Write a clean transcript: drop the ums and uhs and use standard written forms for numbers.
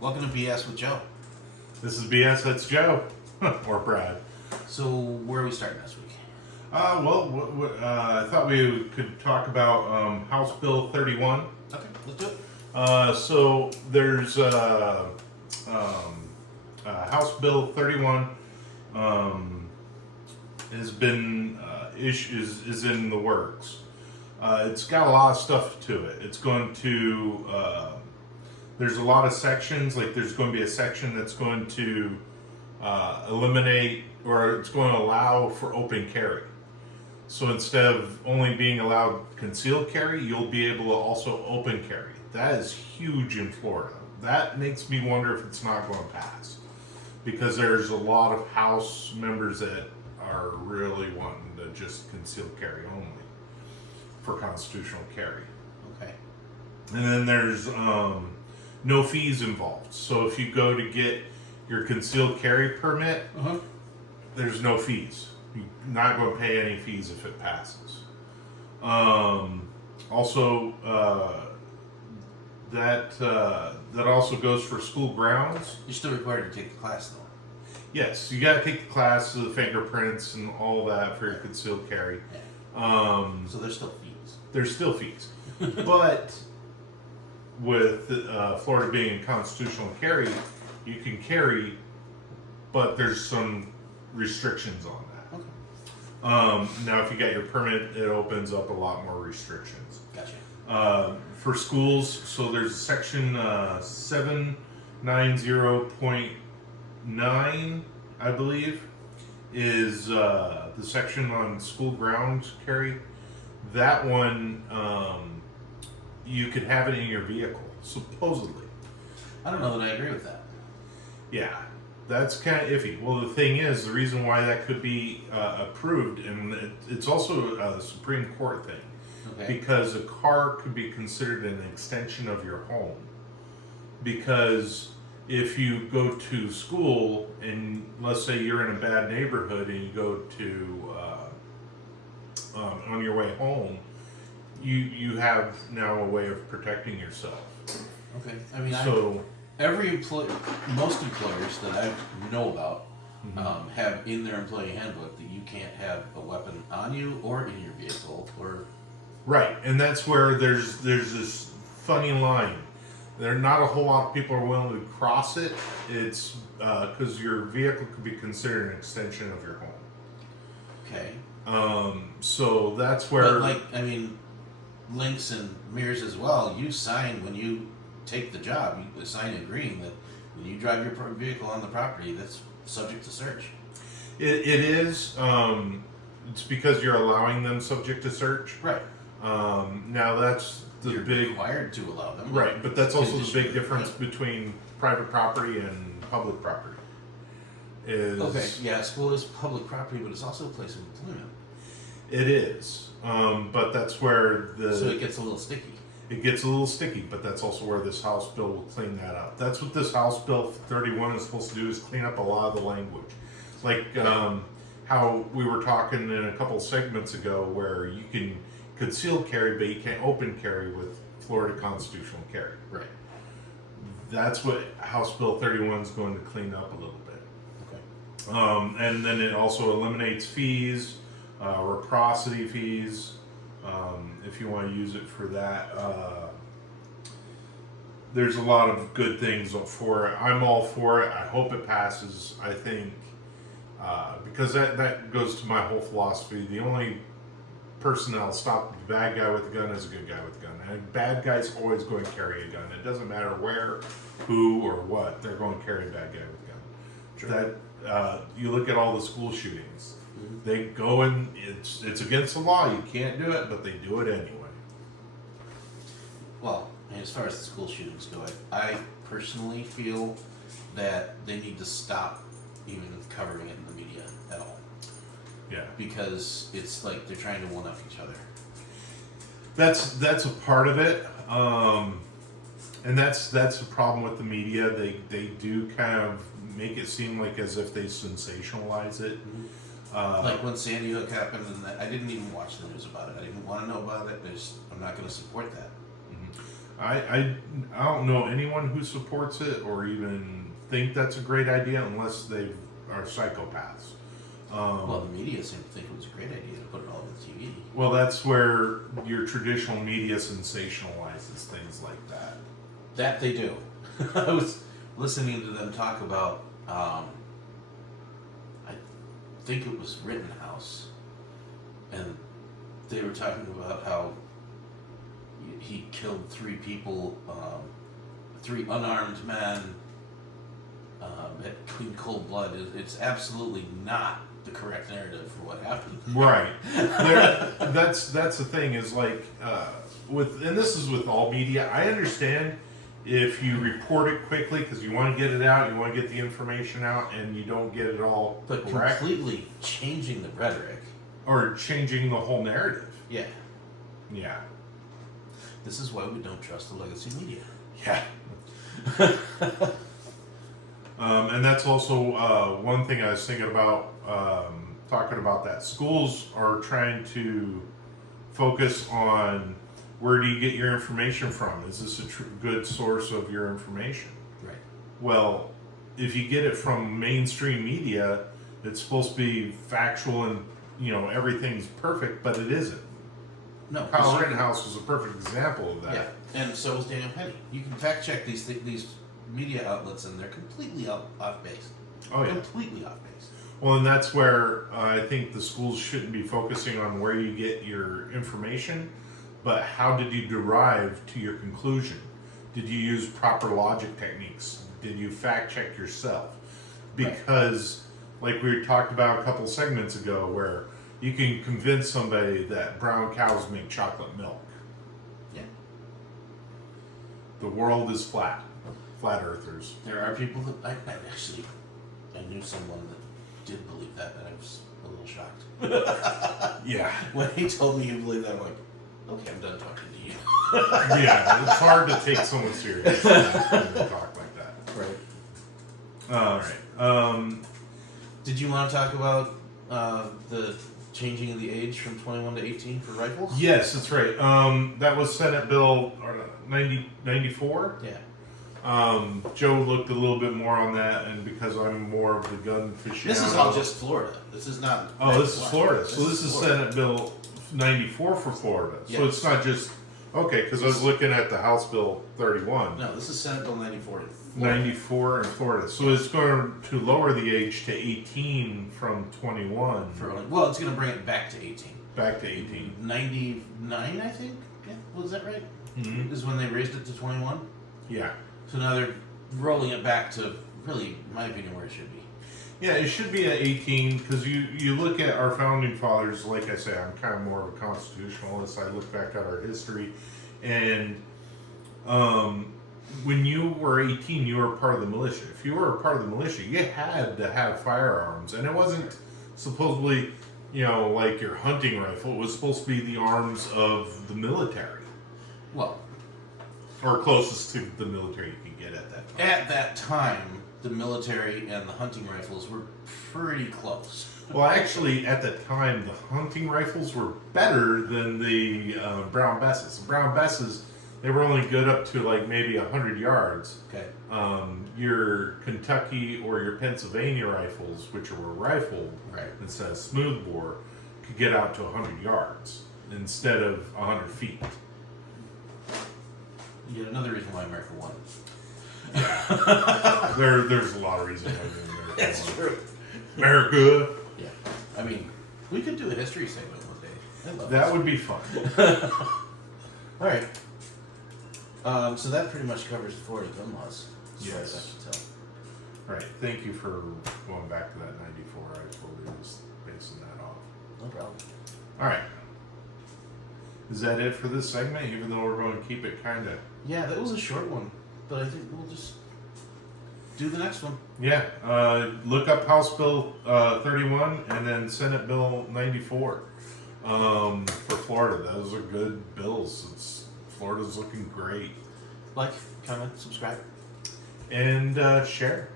Welcome to BS with Joe. This is BS, that's Joe. Or Brad. So, where are we starting this week? I thought we could talk about House Bill 31. Okay, let's do it. So there's House Bill 31 has been is in the works. It's got a lot of stuff to it. It's going to there's a lot of sections. Like there's going to be a section that's going to eliminate, or it's going to allow for open carry. So instead of only being allowed concealed carry, you'll be able to also open carry. That is huge in Florida. That makes me wonder if it's not going to pass, because there's a lot of House members that are really wanting to just concealed carry only for constitutional carry. Okay. And then there's no fees involved. So if you go to get your concealed carry permit, there's no fees. You're not going to pay any fees if it passes. Also, that also goes for school grounds. You're still required to take the class, though. Yes, you got to take the class, the fingerprints, and all that for your concealed carry. Yeah. So there's still fees. There's still fees, but with Florida being in constitutional carry, you can carry, but there's some restrictions on that. Okay. Now, if you got your permit, it opens up a lot more restrictions. Gotcha. For schools, so there's section 790.9, I believe, is the section on school grounds carry. That one, you could have it in your vehicle, supposedly. I don't know that I agree with that. Yeah, that's kind of iffy. Well, the thing is, the reason why that could be approved, and it's also a Supreme Court thing, because a car could be considered an extension of your home. Because if you go to school, and let's say you're in a bad neighborhood, and you go to on your way home, you have now a way of protecting yourself. Okay. I mean, so most employers that I know about have in their employee handbook that you can't have a weapon on you or in your vehicle, or right, and that's where there's this funny line. There not a whole lot of people are willing to cross it. It's because your vehicle could be considered an extension of your home. Okay. So that's where, but links and mirrors as well. You sign when you take the job. You sign agreeing that when you drive your vehicle on the property, that's subject to search. It is. It's because you're allowing them subject to search. Right. Now that's the You're big required to allow them. right, but that's also the big difference between private property and public property. School is public property, but it's also a place of employment. It is, but that's where so it gets a little sticky. It gets a little sticky, but that's also where this House bill will clean that up. That's what this House Bill 31 is supposed to do, is clean up a lot of the language. Like how we were talking in a couple segments ago, where you can conceal carry, but you can't open carry with Florida constitutional carry. Right. That's what House Bill 31 is going to clean up a little bit. Okay. And then it also eliminates fees, reciprocity fees, if you want to use it for that. There's a lot of good things for it. I'm all for it. I hope it passes. I think because that goes to my whole philosophy. The only person that'll stop the bad guy with a gun is a good guy with a gun. And a bad guy's always going to carry a gun. It doesn't matter where, who, or what. They're going to carry a bad guy with a gun. Sure. That you look at all the school shootings. They go and it's against the law. You can't do it, but they do it anyway. Well, as far as the school shootings go, I personally feel that they need to stop even covering it in the media at all. Yeah. Because it's like they're trying to one-up each other. That's a part of it. And that's the problem with the media. They do kind of make it seem like as if they sensationalize it. Like when Sandy Hook happened, and I didn't even watch the news about it. I didn't want to know about it. I'm not going to support that. I don't know anyone who supports it or even think that's a great idea unless they are psychopaths. Well, the media seemed to think it was a great idea to put it all over the TV. Well, that's where your traditional media sensationalizes things like that. That they do. I was listening to them talk about, I think it was Rittenhouse, and they were talking about how he killed 3 people, 3 unarmed men, in cold blood. It's absolutely not the correct narrative for what happened. Right. That's the thing is like and this is with all media. I understand if you report it quickly because you want to get it out, you want to get the information out, and you don't get it all But correct, completely changing the rhetoric. or changing the whole narrative. Yeah. Yeah. This is why we don't trust the legacy media. Yeah. And that's also one thing I was thinking about, talking about that. Schools are trying to focus on where do you get your information from? Is this a good source of your information? Right. Well, if you get it from mainstream media, it's supposed to be factual and, everything's perfect, but it isn't. No. Kyle Rittenhouse was a perfect example of that. Yeah, and so is Daniel Penny. You can fact check these media outlets, and they're completely off base. Oh yeah. Completely off base. Well, and that's where I think the schools shouldn't be focusing on where you get your information, but how did you derive to your conclusion? Did you use proper logic techniques? Did you fact check yourself? Because, like we talked about a couple segments ago, where you can convince somebody that brown cows make chocolate milk. Yeah. The world is flat. Flat earthers. There are people that I knew someone that did believe that, and I was a little shocked. Yeah. When he told me he believed that, I'm like, okay, I'm done talking to you. Yeah, it's hard to take someone serious when they talk like that. Right. All right. Did you want to talk about the changing of the age from 21 to 18 for rifles? Yes, that's right. That was Senate Bill 94. Yeah. Joe looked a little bit more on that, and because I'm more of the gun aficionado. This is all just Florida. This is not. Oh, this is Florida. So this is Florida. Senate Bill 94 for Florida. So Yes. it's not just okay. Because I was looking at the House Bill 31. No, this is Senate Bill 94. 94 in Florida. So it's going to lower the age to 18 from 21. Well, it's going to bring it back to 18. Back to 18. 99, I think. Yeah, was that right? Mm-hmm. Is when they raised it to 21. Yeah. So now they're rolling it back to really, in my opinion, where it should be. Yeah, it should be at 18 because you look at our founding fathers. Like I say, I'm kind of more of a constitutionalist. I look back at our history, and when you were 18, you were part of the militia. If you were a part of the militia, you had to have firearms, and it wasn't supposedly, like your hunting rifle. It was supposed to be the arms of the military, Well, or closest to the military you could get at that time. at that time, the military and the hunting rifles were pretty close. Well, actually, at the time, the hunting rifles were better than the brown besses. The brown besses, they were only good up to like maybe 100 yards. Okay. Your Kentucky or your Pennsylvania rifles, which were rifled Right. instead of smoothbore, could get out to 100 yards instead of 100 feet. Yet another reason why America won. There's a lot of reasons why America That's won. true. America. Yeah. I mean, we could do a history segment one day. I love That this. would be fun. All right. So that pretty much covers the Florida gun laws. As far as I Yes. can tell. Right. Thank you for going back to that 94. I totally was basing that off. No problem. All right. Is that it for this segment? Even though we're going to keep it kind of... Yeah, that was a short one, but I think we'll just do the next one. Yeah. Look up House Bill 31 and then Senate Bill 94 for Florida. Those are good bills. Florida's looking great. Like, comment, subscribe. And share.